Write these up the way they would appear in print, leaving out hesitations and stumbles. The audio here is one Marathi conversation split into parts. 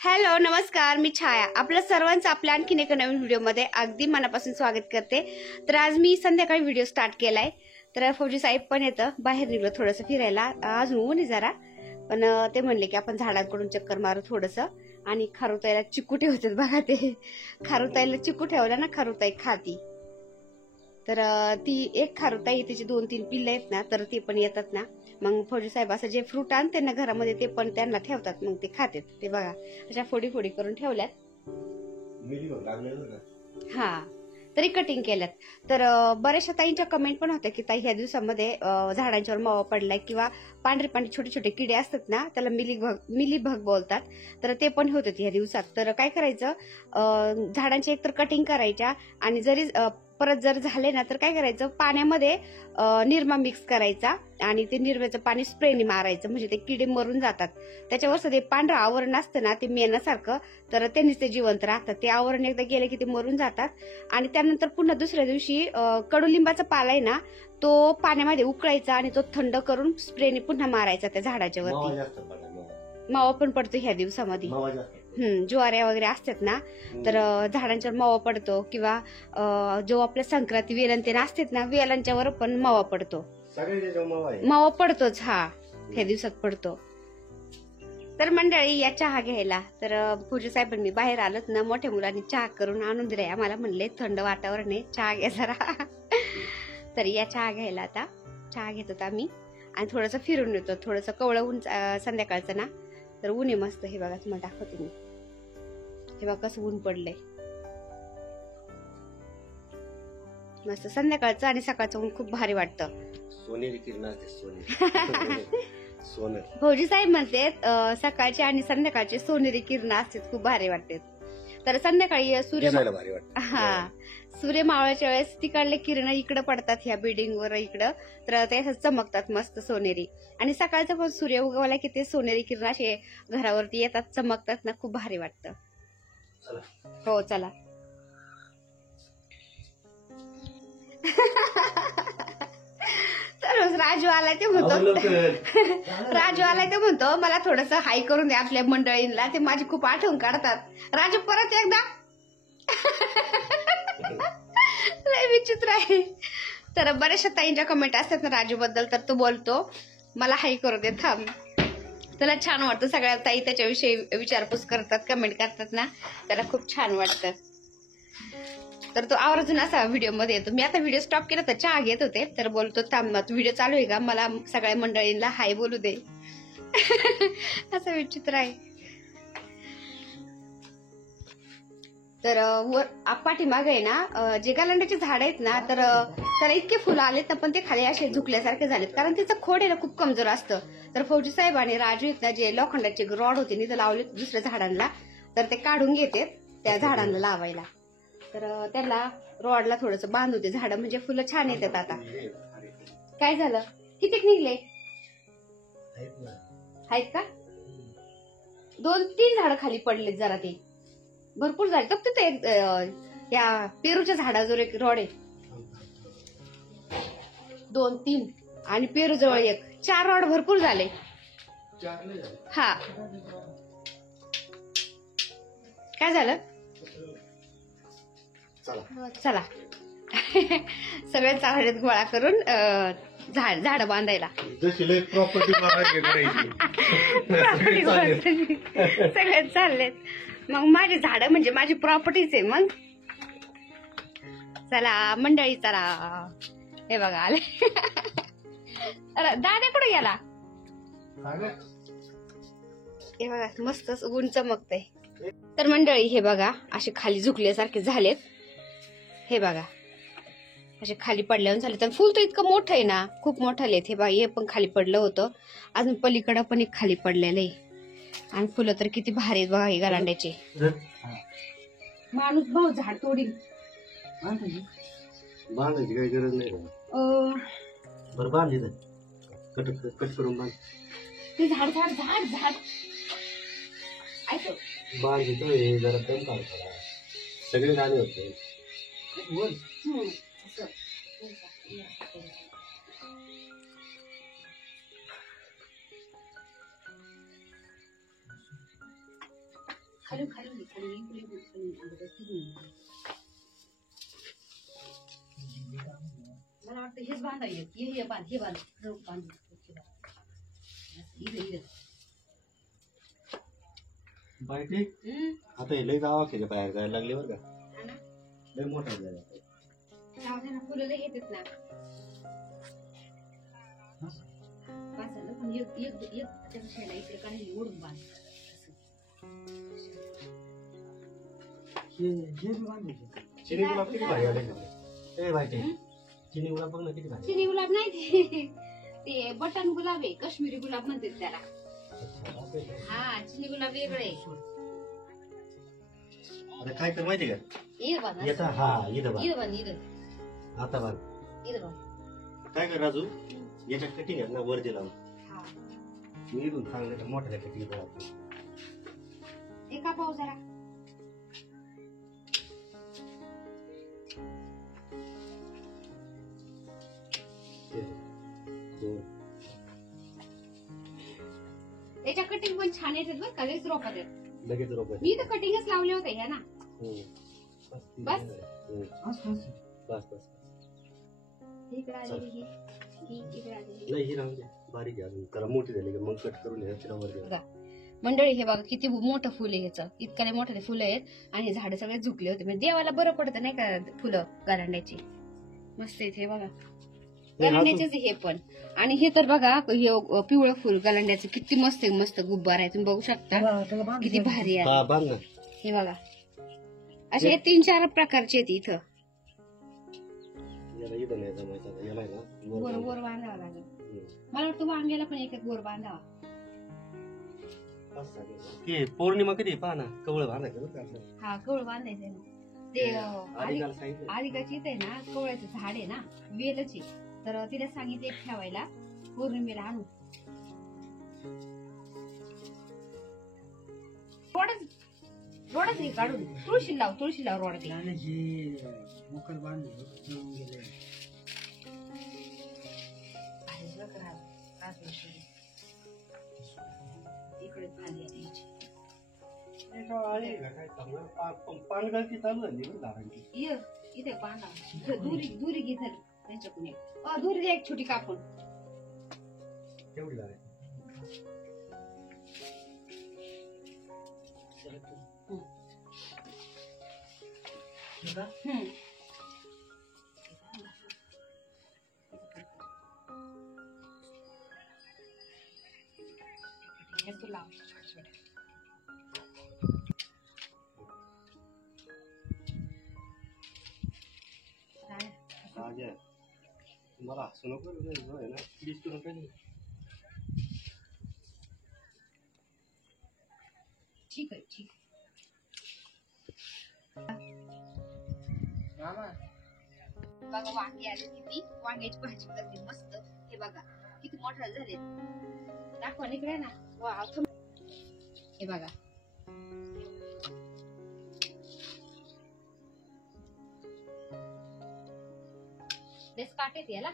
हॅलो नमस्कार, मी छाया. आपल्या सर्वांचं आपल्या आणखीन एका नवीन व्हिडिओमध्ये अगदी मनापासून स्वागत करते. तर आज मी संध्याकाळी व्हिडिओ स्टार्ट केलाय. तर फौजी साहेब पण येतं, बाहेर निघलो थोडंसं फिरायला. अजून ऊन आहे जरा, पण ते म्हणले की आपण झाडांकडून चक्कर मारू थोडंसं. आणि खारुताईला चिकू ठेवतात बघा. ते खारुताईला चिकू ठेवला ना, खारुताई खाती. तर ती एक खारुताई, तिची 2-3 पिल्लं आहेत ना, तर ते पण येतात ना. मग फौजी साहेब असं जे फ्रूट आणते ना घरामध्ये ते पण त्यांना ठेवतात, मग ते खातात. ते बघा अशा फोडी फोडी करून ठेवल्यात. हा, तरी कटिंग केल्यात. तर बऱ्याचशा ताईंच्या कमेंट पण होत्या की ताई ह्या दिवसामध्ये झाडांच्यावर मावा पडलाय किंवा पांढरे पांढरे छोटे छोटे किडे असतात ना, त्याला मिलीबग बोलतात. तर ते पण होत ह्या दिवसात. तर काय करायचं, झाडांची एकतर कटिंग करायच्या, आणि जरी परत जर झाले ना तर काय करायचं, पाण्यामध्ये निरमा मिक्स करायचा आणि ते निरम्याचं पाणी स्प्रेने मारायचं, म्हणजे ते किडे मरून जातात. त्याच्यावर ते पांढरं आवरण असतं ना, ते मेणासारखं, तर त्यांनीच ते जिवंत राहतात. ते आवरण एकदा गेले की ते मरून जातात. आणि त्यानंतर पुन्हा दुसऱ्या दिवशी कडुलिंबाचा पाला आहे ना, तो पाण्यामध्ये उकळायचा आणि तो थंड करून स्प्रेने पुन्हा मारायचा त्या झाडाच्या वरती. मावा पण पडतो ह्या दिवसामध्ये. ज्वाऱ्या वगैरे असतात ना, तर झाडांच्यावर मावा पडतो. किंवा जो आपल्या संक्रांती वेलन ते असतात ना, वेलांच्यावर पण मावा पडतो. मावा पडतोच, हा ह्या दिवसात पडतो. तर मंडळी या चहा घ्यायला. तर पूजा साहेबांनी बाहेर आलत ना, मोठ्या मुलांनी चहा करून आणून दिलाय आम्हाला. म्हणले थंड वातावरण आहे, चहा घ्या जरा. तर या चहा घ्यायला आता चहा घेत होता आम्ही, आणि थोडंसं फिरून येतो. थोडंसं कवळं ऊन संध्याकाळचं ना, तर ऊन आहे मस्त. हे बघा तुम्हाला दाखवते मी. हे बघा कसं ऊन पडलंय मस्त संध्याकाळचं, आणि सकाळचं ऊन खूप भारी वाटतं. सोनेरी किरण असते, सोनेरी. भौजी साहेब म्हणते सकाळचे आणि संध्याकाळचे सोनेरी किरण असतात, खूप भारी वाटते. तर संध्याकाळी सूर्य मावळाच्या वेळेस तिकडले किरण इकडे पडतात ह्या बिल्डिंग वर इकडं, तर ते चमकतात मस्त सोनेरी. आणि सकाळचं पण सूर्य उगवला की ते सोनेरी किरण असे घरावरती येतात, चमकतात ना, खूप भारी वाटतं. हो चला. राजू आलाय ते म्हणतो मला थोडस हाय करून द्या आपल्या मंडळींना, ते माझी खूप आठवण काढतात. राजू परत एकदा. लय विचित्र आहे. तर बऱ्याचशा ताईंच्या कमेंट असतात ना राजू बद्दल, तर तो बोलतो मला हाय करू दे, थांब. त्याला छान वाटतं. सगळ्या ताई त्याच्याविषयी विचारपूस करतात, कमेंट करतात ना, त्याला खूप छान वाटतं. तर तो आवर्जून असा व्हिडिओ मध्ये येतो. मी आता व्हिडिओ स्टॉप केला तर चहा घेत होते, तर बोलतो थांब व्हिडिओ चालू आहे का, मला सगळ्या मंडळींना हाय बोलू दे. असं विचित्र आहे. तर वर पाठीमागे आहे ना, जे गालांड्याचे झाड आहेत ना, तर त्याला इतके फुलं आलेत ना, पण ते खाली असे झुकल्यासारखे झालेत, कारण त्याचं खोड आहे ना खूप कमजोर असतं. तर फौजी साहेब आणि राजू आहेत ना, जे लोखंडाचे रॉड होते तिथं लावले दुसऱ्या झाडांना, तर ते काढून घेते त्या झाडांना लावायला. तर त्याला रॉडला थोडस बांधवते झाड, म्हणजे फुलं छान येतात. आता काय झालं, किती निघले आहेत का, 2-3 झाड खाली पडलेत जरा, ते भरपूर झाले. फक्त ते त्या पेरूच्या झाडाजवळ एक रॉड आहे, 2-3, आणि पेरू जवळ 1, 4 रॉड भरपूर झाले. हा काय झालं, चला. सगळे चाललेत गोळा करून झाड बांधायला. सगळे चाललेत. मग माझी झाड म्हणजे माझी प्रॉपर्टीच आहे. मग चला मंडळी, चला. हे बघा आले. दादा कुठे गेला, हे बघा मस्त ऊन चमकतंय. तर मंडळी हे बघा असे खाली झुकल्यासारखे झालेत. हे बघा असे खाली पडल्यावर झाले. तर फुल तर इतकं मोठं आहे ना, खूप मोठं आलेत. हे बघा हे पण खाली पडलं होतं, अजून पलीकडं पण एक खाली पडलेलं आहे. आणि फुलं तर किती भारी आहेत बघा, हे गलांड्याचे. माणूस भाऊ झाड तोडील, बांधायची काही गरज नाही. बरं बांधली कट करून बांध. ते झाड झाड झाड झाड बांधतोय जरा कम काढतो, सगळे गाणे होते. खाली खाली खाली मला वाटतं हेच बांधायचे हे बांध हे बांध बांध बायटे आता हे लय गावा केले बाहेर जायला लागले बरं का लय मोठा झाला फुलं लय येतात ना वाचायला पण एक एक एक त्याच्या शेळा इकडे काही ओढून बांध चिनी गुलाब किती भारी आले ए बायटे चिनी गुलाब बघ ना किती भारी चिनी गुलाब नाही ते बटन गुलाब आहे काश्मीरी गुलाब म्हणतात त्याला हा चिनी गुलाब वेगळे आता काय कर माहिती का येता हा इथं बघ आता बघ काय कर राजू याच्या कटिंग आहेत ना वरती लावून मी इथून सांगले मोठ्या कटिंग एका पाव जरा त्याच्या कटिंग पण छान येतात बरं का लगेच रोपात लगेच रोप मी तर कटिंगच लावले होते ह्या ना बस बस बस इकडे आलेली इकडे आलेली नाही ही राहून दे बारीक आहे अजून जरा मोठी झाली का मग कट करून वर मंडळी हे बघा किती मोठं फुल आहे ह्याचं इतक्या मोठे फुलं आहेत आणि झाड सगळे झुकले होते म्हणजे देवाला बरं पडतं नाही का फुलं गारंड्याची मस्त आहेत हे बघा गारंड्याचेच हे पण आणि हे तर बघा हे पिवळं फुल गारंड्याचं किती मस्त आहे मस्त गुब्बार आहे तुम्ही बघू शकता किती भारी आहे हे बघा असे 3-4 प्रकारचे आहेत इथं गोर बांधावा लागेल मला वाटतं वांग्याला पण एक गोर बांधावा पौर्णिमा कधी पहा ना कवळ बांधायचं हा कवळ बांधायचंय ना ते आलिकाची इथे ना कवळ्याचं झाड आहे ना वेलच आहे तर तिला सांगितले ठेवायला पौर्णिमेला आणू रोडच हे काढून तुळशी लाव रोडात इकडे पानगळती चालू झाली झाडांची इथे बांधा दुरी घे झाली त्यांच्याकडून दुरी द्या एक छोटी कापून तेवढी मला हसू नको ना प्लीज करू नका ठीक आहे बघा वांगी आले किती वांग्याची भाजी करते मस्त हे बघा किती मोठे झाले दाखवा इकडे ना हे बघा बेस काटे याला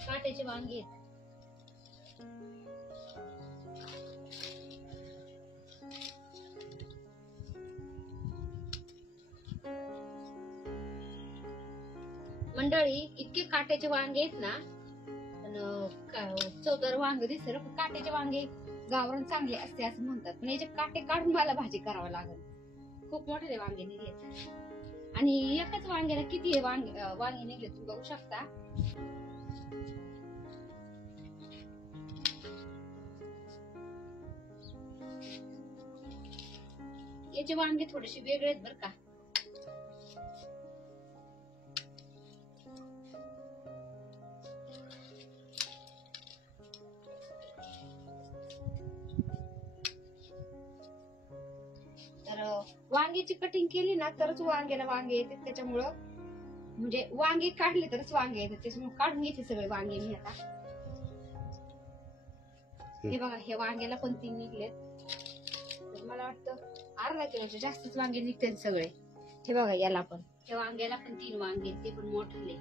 काट्याचे वांगे आहेत मंडळी इतके काट्याचे वांगे आहेत ना चौदार वांगे दिसत पण काट्याचे वांगे गावरान चांगले असते असं म्हणतात पण याचे काटे काढून मला भाजी करावं लागेल खूप मोठे वांगे निघले आणि एकाच वांग्याला किती वांगे निघले तुम्ही बघू शकता याचे वांगे थोडेसे वेगळे आहेत बरं का वांग्याची कटिंग केली ना तरच वांग्याला वांगे येतात त्याच्यामुळं म्हणजे वांगे काढले तरच वांगे येतात त्याच्यामुळे काढून घेते सगळे वांगे मी आता हे बघा हे वांग्याला पण 3 निघलेत मला वाटतं अर्धा किलोचे जास्तच वांगे निघतात सगळे हे बघा याला पण हे वांग्याला पण 3 वांगे ते पण मोठे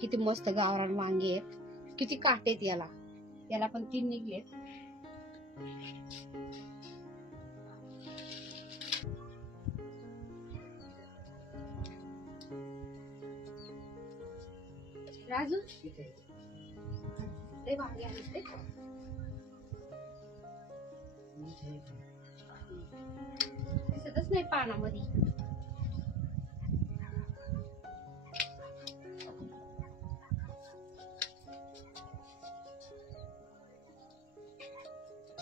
किती मस्त गावरान वांगे आहेत, किती काटे आहेत याला. याला पण 3 निघलेत. राजू लय वांगे आहेत रे. दिसतच नाही पानामध्ये.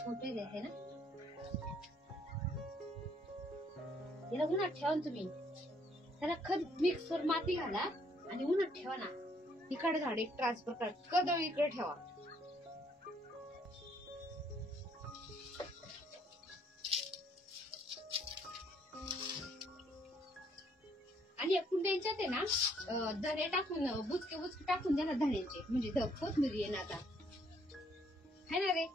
मोठे आहे ना. याला उन्हात ठेवा ना तुम्ही. त्याला खत मिक्सर माती घाला आणि उन्हात ठेवा ना. इकडे झाड एक ट्रान्सफर करा, कदळ इकडे ठेवा. आणि या कुंड्यांच्यात आहे ना धणे टाकून बुचके बुचके टाकून द्या ना धण्याचे, म्हणजे कोथमिरी आहे ना आता है ना रे.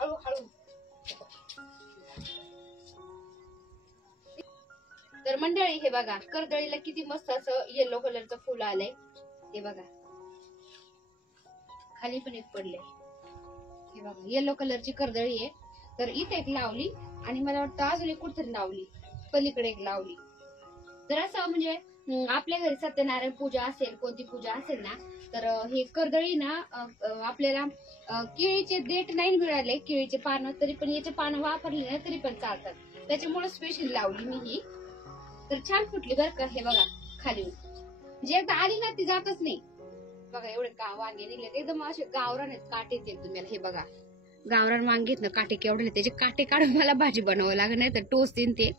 हळू हळू. तर मंडळी हे बघा, कर्दळीला किती मस्त असं येलो कलरचं फुल आलंय. हे बघा खाली पण एक पडलंय. हे बघा येलो कलरची कर्दळी आहे. तर इथे एक लावली आणि मला वाटतं अजून एक कुठतरी लावली, पलीकडे एक लावली. तर असं म्हणजे आपल्या घरी सत्यनारायण पूजा असेल, कोणती पूजा असेल ना, तर हे कर्दळी ना आपल्याला केळीचे देठ नाही मिळाले, केळीचे पानं, तरी पण याचे पानं वापरले ना तरी पण चालतात. त्याच्यामुळे स्पेशल लावली मी ही. तर छान फुटली बरं का. हे बघा खाली जे एकदा आली ना ती जातच नाही. बघा एवढे वांगे निघले एकदम असे गावरान आहेत, काटे आहेत तुम्हाला. हे बघा गावरान वांगे ना, काटे केवढे, त्याचे काटे काढून मला भाजी बनवावं लागेल, नाही तर टोस्ट देईन ते.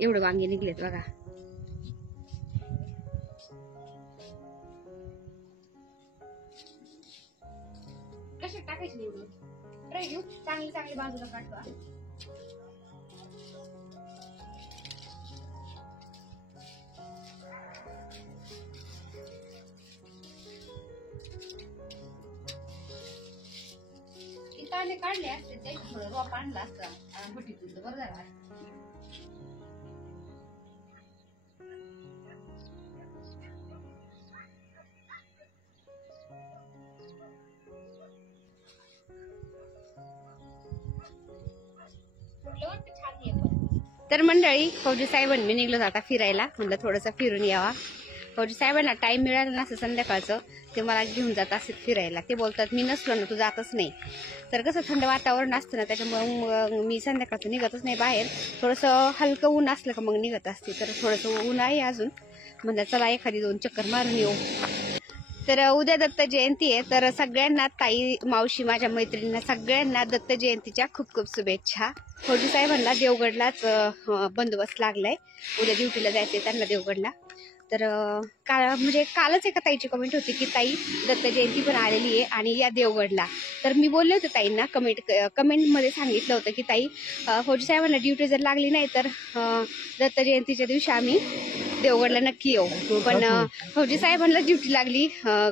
एवढे वांगे निघलेत बघा. कसे टाकायचे निवडून ट्राय घेऊ. चांगली चांगली बाजूला काढतो. ताने काढले असते ते थोडं रोप आणला असता भटीतून तर बरं झालं. तर मंडळी फौजी साहेबांनी निघलो आता फिरायला. म्हणलं थोडंसं फिरून यावा. फौजी साहेबांना टाइम मिळाला ना असं संध्याकाळचं, ते मला घेऊन जात असत फिरायला. ते बोलतात मी नसलो ना तू जातच नाही. तर कसं थंड वातावरण असतं ना, त्याच्यामुळे मी संध्याकाळचं निघतच नाही बाहेर. थोडंसं हलकं ऊन असलं का मग निघत असते. तर थोडंसं ऊन आहे अजून, म्हणजे चला एखादी 2 चक्कर मारून येऊ. तर उद्या दत्त जयंती आहे. तर सगळ्यांना, ताई, मावशी, माझ्या मैत्रिणींना सगळ्यांना दत्त जयंतीच्या खूप खूप शुभेच्छा. फौजी साहेबांना देवगडलाच बंदोबस्त लागलाय. उद्या ड्युटीला जायचंय त्यांना देवगडला. तर म्हणजे कालच एका ताईची कमेंट होती की ताई दत्त जयंती पण आलेली आहे आणि या देवगडला. तर मी बोलले होते ताईंना, कमेंटमध्ये सांगितलं होतं की ताई फौजी साहेबांना ड्युटी जर लागली नाही तर दत्त जयंतीच्या दिवशी आम्ही देवगडला नक्की येऊ. पण फौजी साहेबांना ड्युटी लागली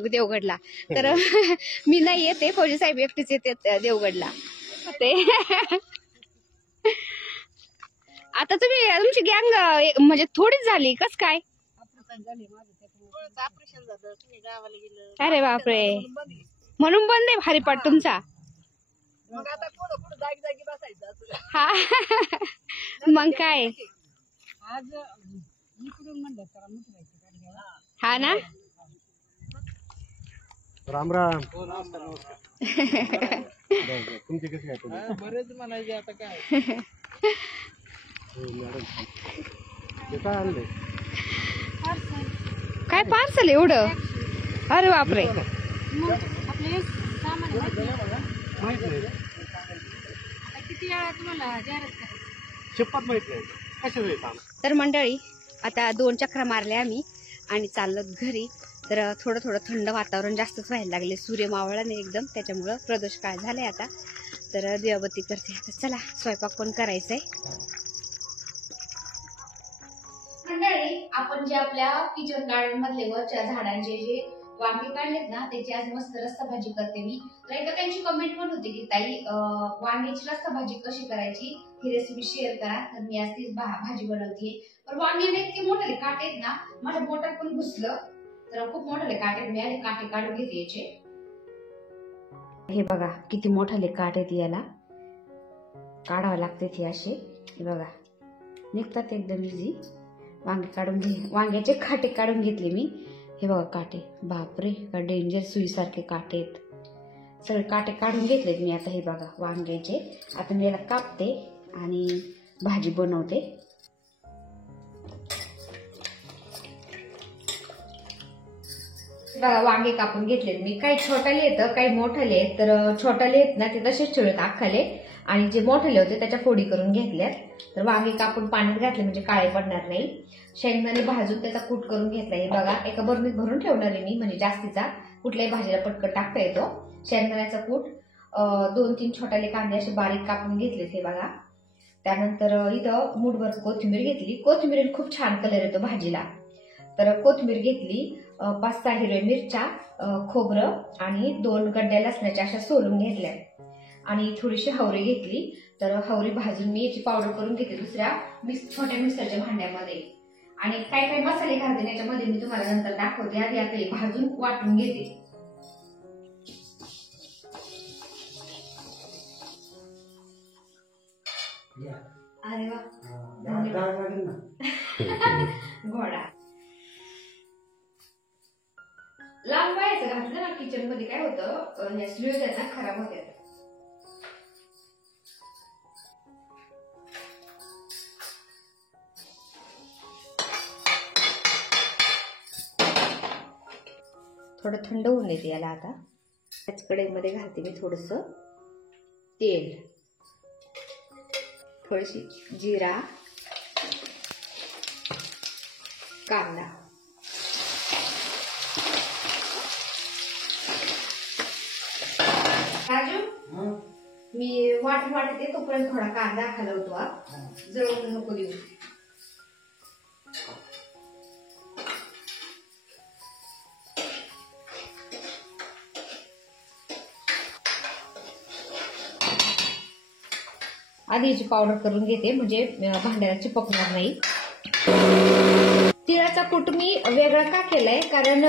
देवगडला. तर मी नाही येते, फौजी साहेब एकटेच येते देवगडला. ते आता तुमची गँग म्हणजे थोडीच झाली कस काय? अरे बापरे, म्हणून बंद आहे हरिपाठ तुमचा. हा मग काय. हा ना. राम राम. तुमचे कसे काय? बरेच म्हणायचे आता काय. काय आणले? काय पार्सल एवढं? अरे बापरे. तर मंडळी आता 2 चक्रा मारल्या आम्ही आणि चाललो घरी. तर थोडं थोडं थंड वातावरण जास्तच व्हायला लागले. सूर्य मावळला नाही एकदम, त्याच्यामुळं प्रदोष काळ झालाय आता. तर दिवाबत्ती करते आता. चला स्वयंपाक पण करायचंय. मंडळी आपण जे आपल्या किचन गार्डन मधले वरच्या झाडांचे जे वांगे काढलेत ना त्याची आज मस्त रस्सा भाजी करते मी. तर एकदा त्यांची कमेंट पण होती की ताई वांग्याची रस्सा भाजी कशी करायची ही रेसिपी शेअर करा. तर मी आज तीच भाजी बनवते. पण वांग्याने इतके मोठे काटे आहेत ना माझ्या बोटात पण घुसलं. तर खूप मोठे काटे मी आधी काटे काढून घेते याचे. हे बघा किती मोठाले काटे आहेत, याला काढावं लागते ते असे. हे बघा निघतात एकदम इझी. वांग्याचे काटे काढून घेतले मी. हे बघा काटे, बापरे का डेंजर सुईसारखे काटे आहेत. सगळे काटे काढून घेतलेत मी आता. हे बघा वांग्याचे. आता मी याला कापते आणि भाजी बनवते. बघा वांगे कापून घेतलेत मी. काही छोटाले येतं काही मोठाले आहेत. तर छोटाले आहेत ना ते तसेच ठेवलेत अख्खाले, आणि जे मोठाले होते त्याच्या फोडी करून घेतल्यात. तर वांगे कापून पाण्यात घातले म्हणजे काळे पडणार नाही. शेंगदाणे भाजून त्याचा कूट करून घेतला. हे बघा एका बरणीत भरून ठेवणार आहे मी, म्हणजे जास्तीचा कुठल्याही भाजीला पटकन टाकता येतो. शेंगदाण्याचा कूट, 2-3 छोटाले कांदे असे बारीक कापून घेतलेत. हे बघा. त्यानंतर इथं मूठभर कोथिंबीर घेतली. कोथिंबीर खूप छान कलर येतो भाजीला. तर कोथिंबीर घेतली, 5-6 हिरव्या मिरच्या, खोबरं आणि 2 गड्ड्या लसणाच्या अशा सोलून घेतल्या, आणि थोडीशी हवरी घेतली. तर हवरी भाजून मी याची पावडर करून घेते दुसऱ्या छोट्या मिक्सरच्या भांड्यामध्ये. आणि काय काय मसाले घालते याच्यामध्ये मी तुम्हाला नंतर दाखवते. आधी आता हे भाजून वाटून घेते. अरे वा घोडा लांब व्हायचं घातलं ना किचन मध्ये काय होतं, या स्लीव्ज आहेत ना खराब होत्यात. थोडं थंड होऊन देते याला. आता त्याच कढईमध्ये घालते मी थोडस तेल, थोडीशी जिरा, कांदा. राजू मी वाटते तोपर्यंत थोडा कांदा हलवतो. जळून नको देऊ. आधी याची पावडर करून घेते म्हणजे भांड्याला चिपकणार नाही. तिळाचा कूट मी वेगळा का केलाय, कारण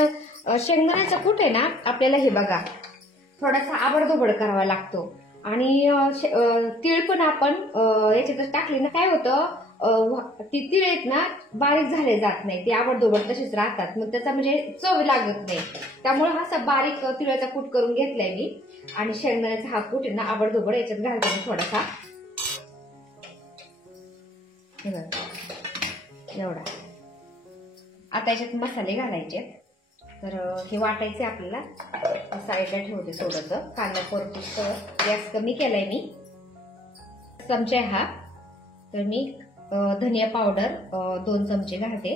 शेंगदाण्याचा कूट आहे ना आपल्याला हे बघा थोडासा आबडधोबड करावा लागतो. आणि तीळ पण आपण याच्यात टाकले ना काय होतं, ती तीळ आहेत ना बारीक झाले जात नाही, ते आबडधोबड तसेच राहतात. मग त्याचा म्हणजे चव लागत नाही. त्यामुळे हा असा बारीक तिळाचा कूट करून घेतलाय मी. आणि शेंगदाण्याचा हा कूट आहे ना आबडधोबड याच्यात घालते मी थोडासा. एवढा. आता याच्यात मसाले घालायचे. तर हे वाटायचे आपल्याला. साईडला ठेवते थोडस. कांदा परतूस गॅस कमी केलाय मी. चमचा हा. तर मी धनिया पावडर 2 चमचे घालते.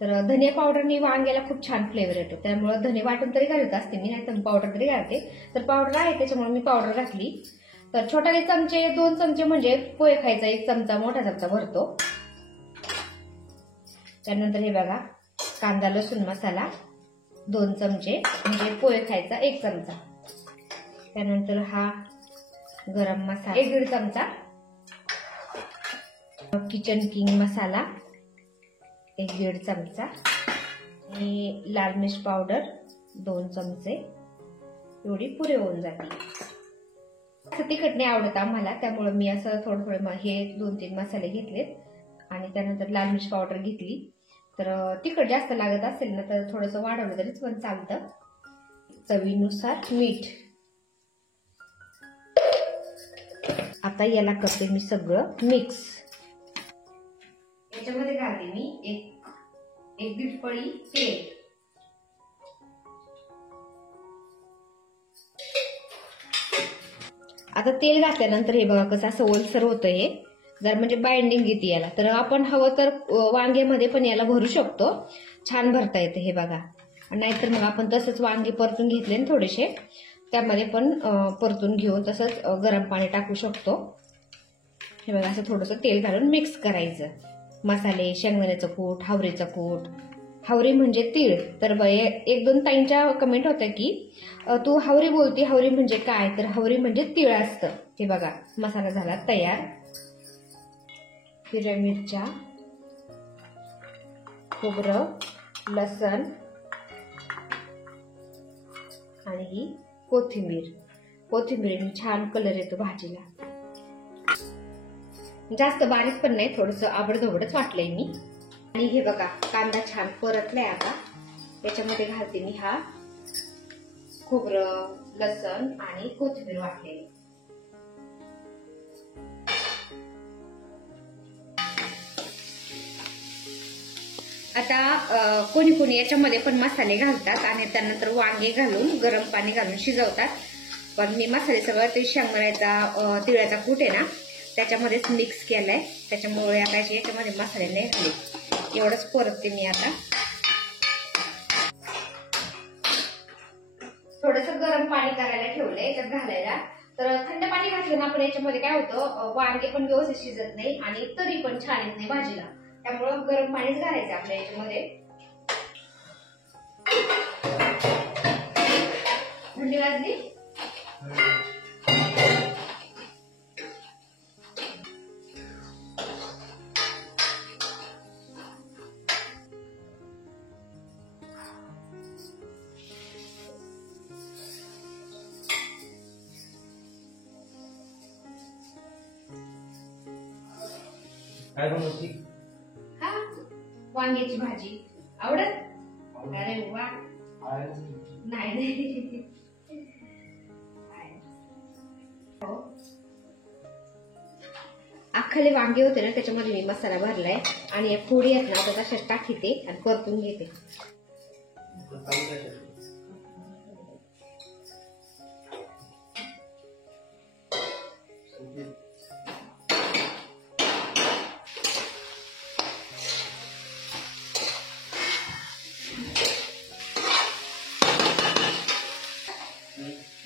तर धनिया पावडरने वांग्याला खूप छान फ्लेवर येतो. त्यामुळे धने वाटून तरी घालत असते मी, नाही तर पावडर तरी घालते. तर पावडर आहे त्याच्यामुळे मी पावडर घातली. तर छोटाले चमचे 2 चमचे म्हणजे पोहे खायचा 1 चमचा मोठा चमचा भरतो. त्यानंतर हे बघा कांदा लसूण मसाला 2 चमचे म्हणजे पोहे खायचा 1 चमचा. त्यानंतर हा गरम मसाला 1-1.5 चमचा. किचन किंग मसाला 1-1.5 चमचा. आणि लाल मिर्च पावडर 2 चमचे. एवढी पुरे होऊन जाते. असं तिखट नाही आवडत आम्हाला, त्यामुळे मी असं थोडं हे 2-3 मसाले घेतलेत. आणि त्यानंतर लाल मिर्च पावडर घेतली. तर तिखट जास्त लागत असेल ना तर थोडंसं वाढवलं तरीच पण चालतं. चवीनुसार मीठ. आता याला करते मी सगळं मिक्स. याच्यामध्ये घालते मी 1-1.5 पळी तेल. आता तेल घातल्यानंतर हे बघा कसं असं ओलसर होतं. हे जर म्हणजे बाइंडिंग येते याला. तर आपण हवं तर वांग्यामध्ये पण याला भरू शकतो, छान भरता येते. हे बघा. नाहीतर मग आपण तसंच वांगे परतून घेतले ना थोडेसे, त्यामध्ये पण परतून घेऊन तसंच गरम पाणी टाकू शकतो. हे बघा असं थोडंसं तेल घालून मिक्स करायचं. मसाले, शेंगदाण्याचं कूट, हावरेचं कूट, हावरी म्हणजे तीळ. तर एक दोन ताईंच्या कमेंट होत्या की तू हावरी बोलती, हावरी म्हणजे काय? तर हावरी म्हणजे तीळ असतं. हे बघा मसाला झाला तयार. हिरव्या मिरच्या, खोबरं, लसण आणि ही कोथिंबीर छान कलर येतो भाजीला. जास्त बारीक पण नाही, थोडस आबडधोबडच वाटलंय मी. आणि हे बघा कांदा छान परतलाय. आता त्याच्यामध्ये घालते मी हा खोबरं, लसण आणि कोथिंबीर वाटलेली. आता कोणी कोणी याच्यामध्ये पण मसाले घालतात आणि त्यानंतर वांगे घालून गरम पाणी घालून शिजवतात. पण मी मसाले सगळं ते शेंगदाण्याचा तिळाचा कूट आहे ना त्याच्यामध्येच मिक्स केलाय. त्याच्यामुळे आता याच्यामध्ये मसाले नाही घाले. एवढंच परतते मी. आता थोडस गरम पाणी करायला ठेवलंय याच्यात घालायला. तर थंड पाणी घातलं ना आपण याच्यामध्ये काय होतं, वांगे पण व्यवस्थित शिजत नाही आणि तरी पण छान येत नाही भाजीला. त्यामुळं गरम पाणीच घालायचं आपल्या याच्यामध्ये. थंडी वाजली. काय बनवती? हा वांग्याची भाजी. आवडत? अरे वा. नाही अख्खले वांगे होते ना त्याच्यामध्ये मी मसाला भरलाय आणि फोडी आहेत ना आता तशाच टाकीते आणि परतून घेते.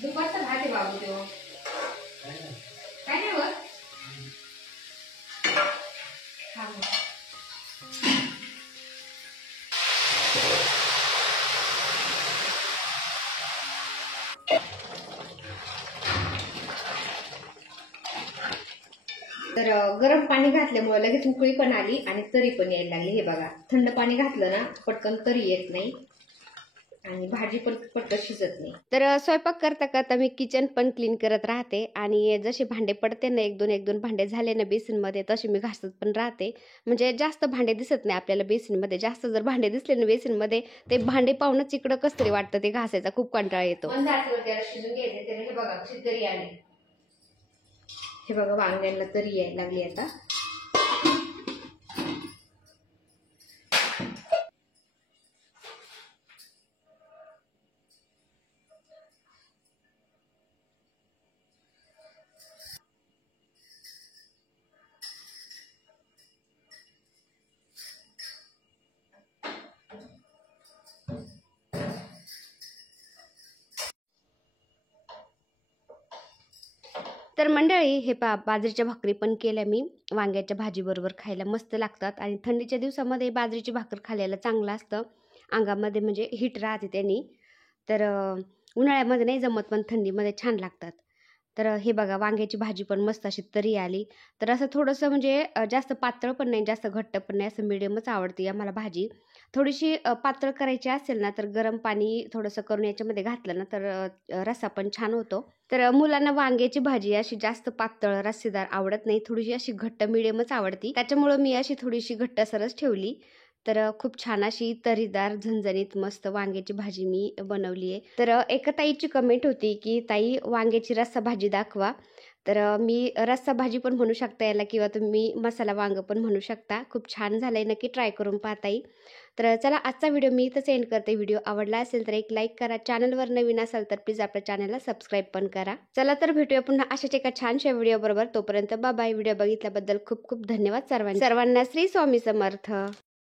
दुपारचा भात आहे बाबू तो. काय नाही होत. तर गरम पाणी घातल्यामुळे लगेच उकळी पण आली आणि तरी पण यायला लागली. हे बघा थंड पाणी घातलं ना पटकन तरी येत नाही आणि भाजी पण पटकन शिजत नाही. तर स्वयंपाक करता करता मी किचन पण क्लीन करत राहते आणि जसे भांडे पडते ना एक दोन भांडे झाले ना बेसिनमध्ये तसे मी घासत पण राहते. म्हणजे जास्त भांडे दिसत नाही आपल्याला बेसिनमध्ये. जास्त जर भांडे दिसले ना बेसिनमध्ये ते भांडे पाहूनच इकडं कसं तरी वाटतं, ते घासायचा खूप कंटाळा येतो. शिजून घ्यायचे. त्याने हे बघा तरी आली. हे बघा वांग्यांना तरी यायला लागली आता. तर मंडळी हे बाजरीच्या भाकरी पण केल्या मी वांग्याच्या भाजीबरोबर खायला मस्त लागतात. आणि थंडीच्या दिवसामध्ये बाजरीची भाकर खायला चांगलं असतं, अंगामध्ये म्हणजे हिट राहते त्यांनी. तर उन्हाळ्यामध्ये नाही जमत पण थंडीमध्ये छान लागतात. तर हे बघा वांग्याची भाजी पण मस्त अशी तरी आली. तर असं थोडंसं म्हणजे जास्त पातळ पण नाही जास्त घट्ट पण नाही, असं मिडियमच आवडते आम्हाला भाजी. थोडीशी पातळ करायची असेल ना तर गरम पाणी थोडंसं करून याच्यामध्ये घातलं ना तर रस्सा पण छान होतो. तर मुलांना वांग्याची भाजी अशी जास्त पातळ रस्सेदार आवडत नाही, थोडीशी अशी घट्ट मिडियमच आवडती. त्याच्यामुळे मी अशी थोडीशी घट्टसरच ठेवली. तर खूप छान अशी तरीदार झणझणीत मस्त वांग्याची भाजी मी बनवली आहे. तर एका ताईची कमेंट होती की ताई वांग्याची रस्सा भाजी दाखवा. तर मी रस्सा भाजी पण म्हणू शकता याला किंवा तुम्ही मसाला वांग पण म्हणू शकता. खूप छान झालंय, नक्की ट्राय करून पाहता येईल. तर चला आजचा व्हिडिओ मी इथंच एंड करते. व्हिडिओ आवडला असेल तर एक लाईक करा. चॅनलवर नवीन असाल तर प्लीज आपल्या चॅनलला सबस्क्राईब पण करा. चला तर भेटूया पुन्हा अशाच एका छानशा व्हिडिओ बरोबर. तोपर्यंत बाय बाय. व्हिडिओ बघितल्याबद्दल खूप खूप धन्यवाद सर्वांना. श्री स्वामी समर्थ.